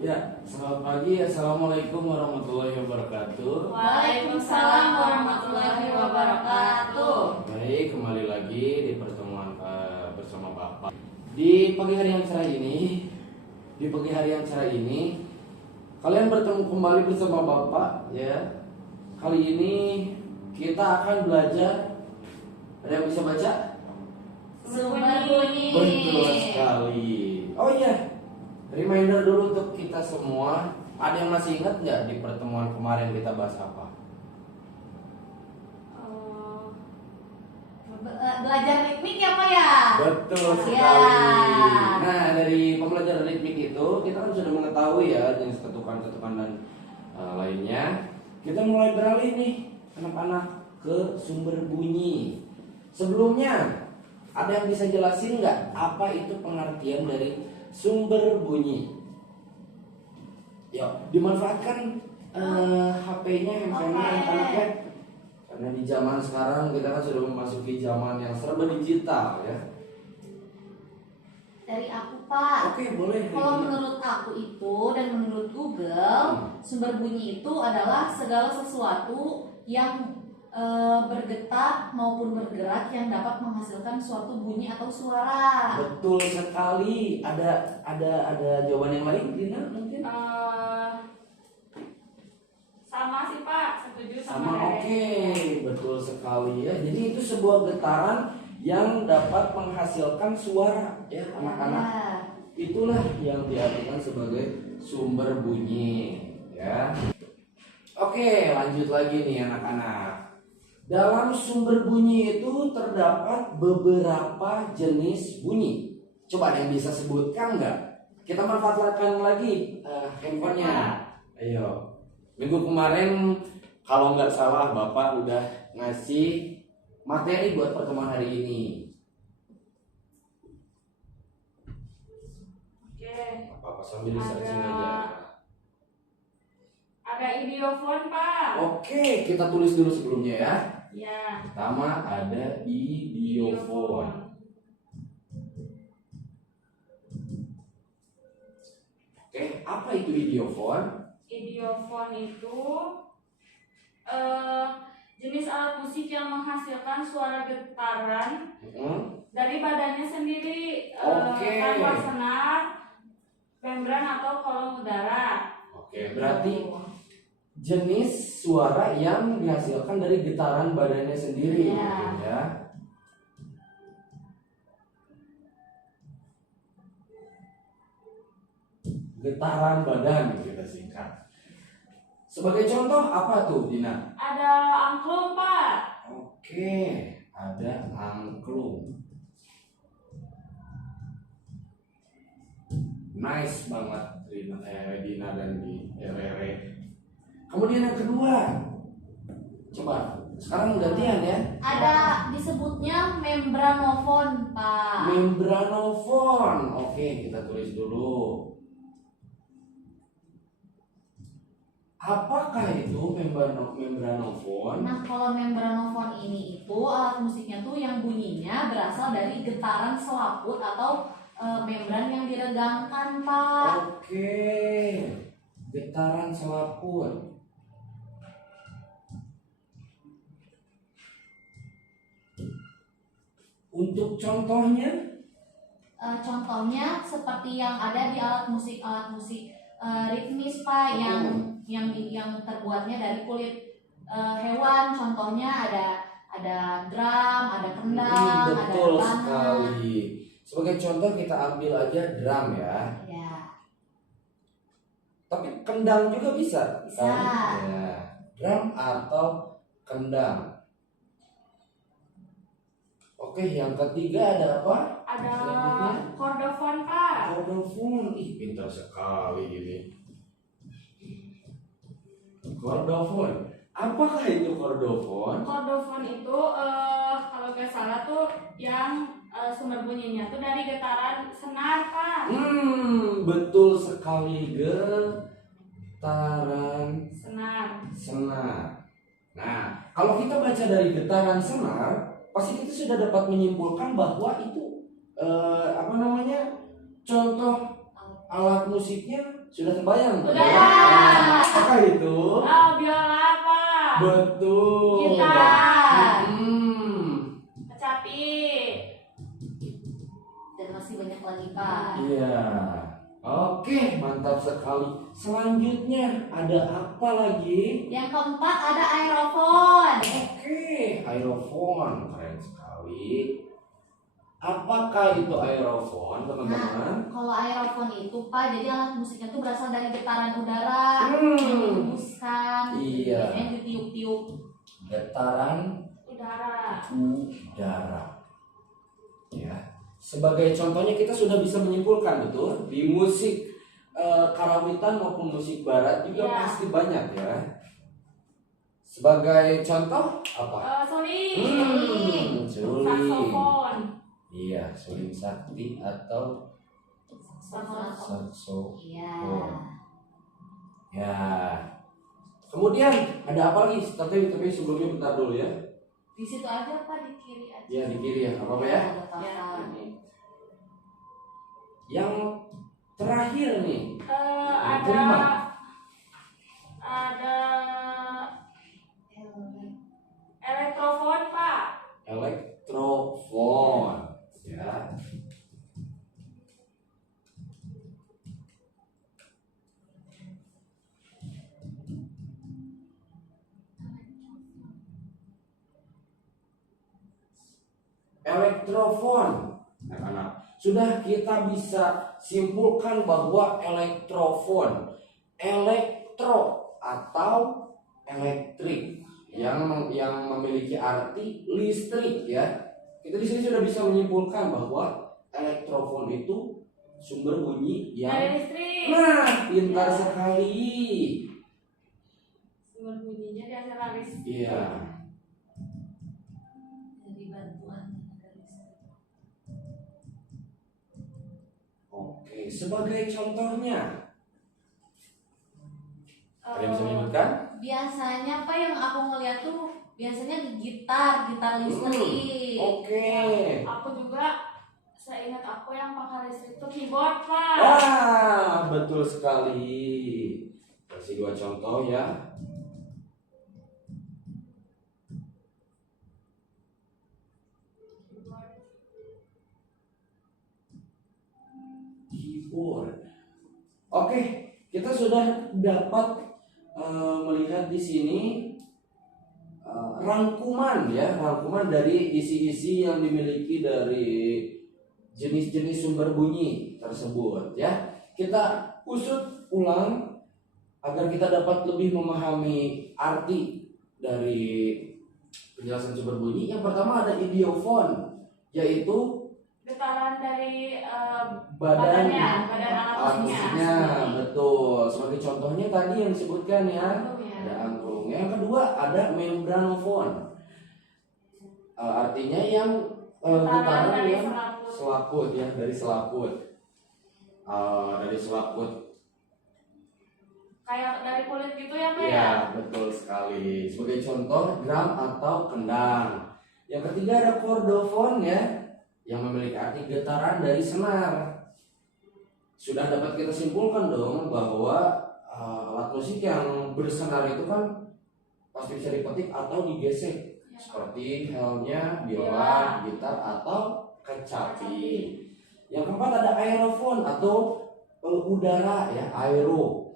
Ya, selamat pagi. Assalamualaikum warahmatullahi wabarakatuh. Waalaikumsalam warahmatullahi wabarakatuh. Baik, kembali lagi di pertemuan bersama Bapak. Di pagi hari yang cerah ini, kalian bertemu kembali bersama Bapak ya. Kali ini kita akan belajar. Ada yang bisa baca? Sumber bunyi. Betul sekali. Oh iya, reminder dulu untuk kita semua. Ada yang masih ingat nggak di pertemuan kemarin kita bahas apa? Belajar ritmik ya Pak ya? Betul Ya. sekali. Nah, dari pembelajaran ritmik itu kita kan sudah mengetahui ya jenis ketukan-ketukan dan lainnya. Kita mulai beralih nih anak-anak ke sumber bunyi. Sebelumnya ada yang bisa jelasin nggak apa itu pengertian dari sumber bunyi? Yuk, dimanfaatkan HP-nya, handphone-nya anak-anaknya. Karena di zaman sekarang kita kan sudah memasuki zaman yang serba digital ya. Dari aku Pak. Oke, boleh. Kalau menurut aku itu dan menurut Google, sumber bunyi itu adalah segala sesuatu yang bergetar maupun bergerak yang dapat menghasilkan suatu bunyi atau suara. Betul sekali. Ada jawaban yang lain, Dina mungkin? Sama sih Pak, setuju Sama, sama oke, betul sekali ya. Jadi itu sebuah getaran yang dapat menghasilkan suara ya anak-anak. Ya. Itulah yang diartikan sebagai sumber bunyi ya. Oke, lanjut lagi nih anak-anak. Dalam sumber bunyi itu terdapat beberapa jenis bunyi. Coba ada yang bisa sebutkan nggak? Kita manfaatkan lagi handphonenya. Ayo. Minggu kemarin kalau nggak salah Bapak udah ngasih materi buat pertemuan hari ini. Oke. Apa sambil searching aja. Ada idiofon Pak. Oke, kita tulis dulu sebelumnya ya. Ya. Pertama ada idiofon. Oke, apa itu idiofon? Idiofon itu jenis alat musik yang menghasilkan suara getaran dari badannya sendiri Oke. tanpa senar, membran atau kolom udara. Oke, berarti jenis suara yang dihasilkan dari getaran badannya sendiri, Ya. gitu ya. Getaran badan kita singkat. Sebagai contoh apa tuh, Dina? Ada angklung Pak. Oke, ada angklung. Nice banget Dina dan di Rere. Kemudian yang kedua, coba sekarang gantian ya. Ada disebutnya membranofon Pak. Membranofon. Oke, kita tulis dulu. Apakah itu membranofon? Nah, kalau membranofon ini itu alat musiknya tuh yang bunyinya berasal dari getaran selaput atau membran yang diregangkan, Pak. Oke, getaran selaput. Untuk contohnya? Contohnya seperti yang ada di alat musik ritmis, Pak, yang terbuatnya dari kulit hewan. Contohnya ada drum, ada kendang, ada Betul rebana. sekali. Sebagai contoh kita ambil aja drum ya. Ya. Tapi kendang juga bisa. Bisa. Kan? Ya. Drum atau kendang. Oke, yang ketiga ada apa? Ada Selanjutnya? kordofon Pak. Kordofon. Ih, pintar sekali ini. Kordofon. Apakah itu kordofon? Kordofon itu kalau nggak salah tuh yang sumber bunyinya tuh dari getaran senar Pak. Betul sekali, getaran senar. Nah, kalau kita baca dari getaran senar, pasti kita sudah dapat menyimpulkan bahwa itu contoh alat musiknya sudah terbayang? Udah. Nah, apa itu? Oh, biola Pak. Betul. Gitar. Kecapi. Dan masih banyak lagi Pak. Iya. Oke, mantap sekali. Selanjutnya ada apa lagi? Yang keempat ada aerofon. Oke, aerofon. Keren sekali. Apakah itu aerofon, teman-teman? Kalau aerofon itu Pak, jadi alat musiknya tuh berasal dari getaran udara yang dihembuskan. Iya. Yang ditiup-tiup. Getaran Udara. udara. Ya. Sebagai contohnya kita sudah bisa menyimpulkan betul di musik karawitan maupun musik barat juga Iya. pasti banyak ya. Sebagai contoh apa? Suling. Suling. Saksofon. Iya, suling sakti atau saksofon. Iya. Ya. Kemudian ada apa lagi? Tapi sebelumnya bentar dulu ya. Di situ aja Pak, di kiri aja. Ya di kiri ya, apa ya? Ada pasal. Yang terakhir nih. Ada elektrofon Pak. Elektrofon. Ya. Elektrofon, anak-anak, sudah kita bisa simpulkan bahwa elektrofon, elektro atau elektrik yang memiliki arti listrik ya. Kita di sini sudah bisa menyimpulkan bahwa elektrofon itu sumber bunyi Dari yang listrik. pintar sekali. Sumber bunyinya dihasilkan listrik. Iya. Jadi bantuan tenaga listrik. Oke, sebagai contohnya, ada yang bisa Eh, menyebutkan? Biasanya Pak yang aku ngeliat tuh biasanya gitar listrik. Oke. Aku juga seingat aku yang pakai listrik itu keyboard Pak. Wah, betul sekali. Kasih dua contoh ya. Keyboard. Oke, kita sudah dapat melihat di sini rangkuman dari isi-isi yang dimiliki dari jenis-jenis sumber bunyi tersebut ya. Kita usut ulang agar kita dapat lebih memahami arti dari penjelasan sumber bunyi. Yang pertama ada idiofon, yaitu Getaran dari badan badan alat alat musiknya. musiknya. Betul. Sebagai contohnya tadi yang disebutkan ya. Angklung ya. Ada angklung. Yang kedua ada membranofon. Artinya yang getaran dari yang selaput. selaput ya, dari selaput. Dari selaput. Kayak dari kulit gitu ya Pak ya? Iya, betul sekali. Sebagai contoh drum atau kendang. Yang ketiga ada kordofon ya, yang memiliki arti getaran dari senar. Sudah dapat kita simpulkan dong bahwa alat musik yang bersenar itu kan pasti bisa dipetik atau digesek, seperti helmnya, biola, gitar atau kecapi. Yang keempat ada aerofon atau udara ya, aero.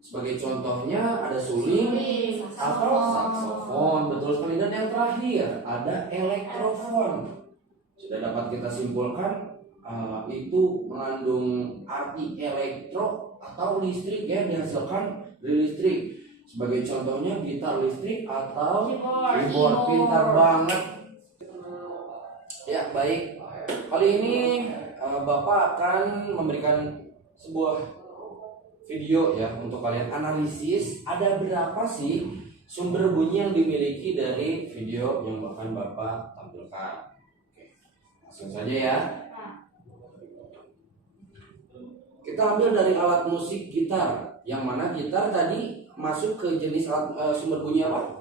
Sebagai contohnya ada suling atau saksofon, betul sekali. Dan yang terakhir ada elektrofon. Sudah dapat kita simpulkan itu mengandung arti elektro atau listrik ya, dihasilkan dari listrik. Sebagai contohnya gitar listrik atau keyboard. Pintar banget. Ya baik. Kali ini Bapak akan memberikan sebuah video ya untuk kalian analisis ada berapa sih sumber bunyi yang dimiliki dari video yang akan Bapak tampilkan. Oke, langsung saja ya. Kita ambil dari alat musik gitar, yang mana gitar tadi masuk ke jenis alat sumber bunyi apa?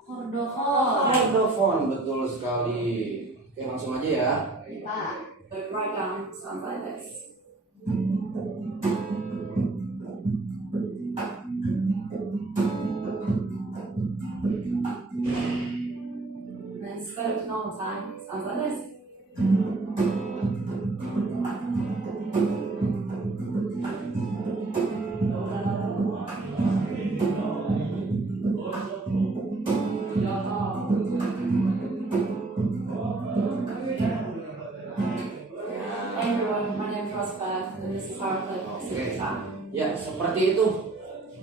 Kordofon. Kordofon, betul sekali. Oke, langsung aja ya. Pak. The right down sounds like this. And then slow to normal time sounds like this. Hey everyone, my name is Ross Beth, and this is how I play Pacific guitar. Ya, seperti itu.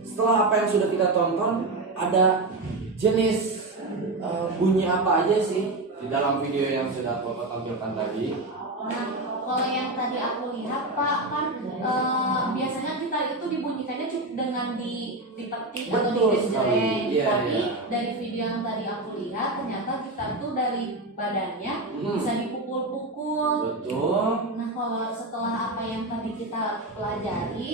Setelah apa yang sudah kita tonton, ada jenis bunyi apa aja sih di dalam video yang sudah Bapak tampilkan tadi? Nah, kalau yang tadi aku lihat Pak kan biasanya kita itu dibunyikannya cukup dengan dipetik atau Betul digesreng. sekali. Iya, Tapi iya. dari video yang tadi aku lihat ternyata gitar tuh dari badannya bisa dipukul-pukul. Betul. Nah kalau setelah apa yang tadi kita pelajari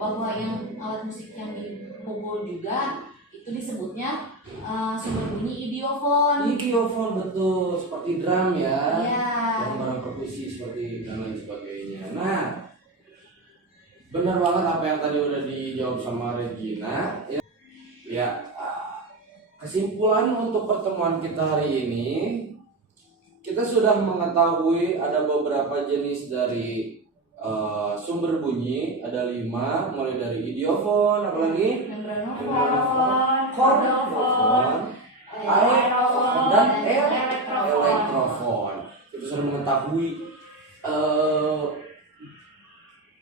bahwa yang alat musik yang dipukul juga itu disebutnya sumber bunyi idiofon. Idiofon, betul, seperti drum ya. Iya. Barang-barang perkusi seperti dan lain sebagainya. Nah, benar banget apa yang tadi udah dijawab sama Regina. Ya, kesimpulan untuk pertemuan kita hari ini, kita sudah mengetahui ada beberapa jenis dari sumber bunyi, ada 5, mulai dari idiofon, apalagi Membranofon, kordofon, aerofon, dan elektrofon. Kita sudah mengetahui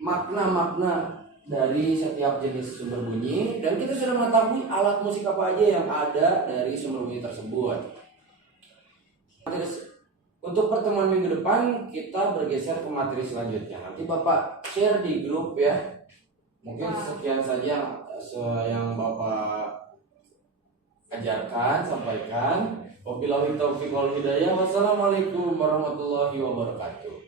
makna-makna dari setiap jenis sumber bunyi, dan kita sudah mengetahui alat musik apa aja yang ada dari sumber bunyi tersebut. Untuk pertemuan minggu depan kita bergeser ke materi selanjutnya. Nanti Bapak share di grup ya. Mungkin sekian saja yang Bapak ajarkan, sampaikan. Wabillahi taufiq wal hidayah. Wassalamualaikum warahmatullahi wabarakatuh.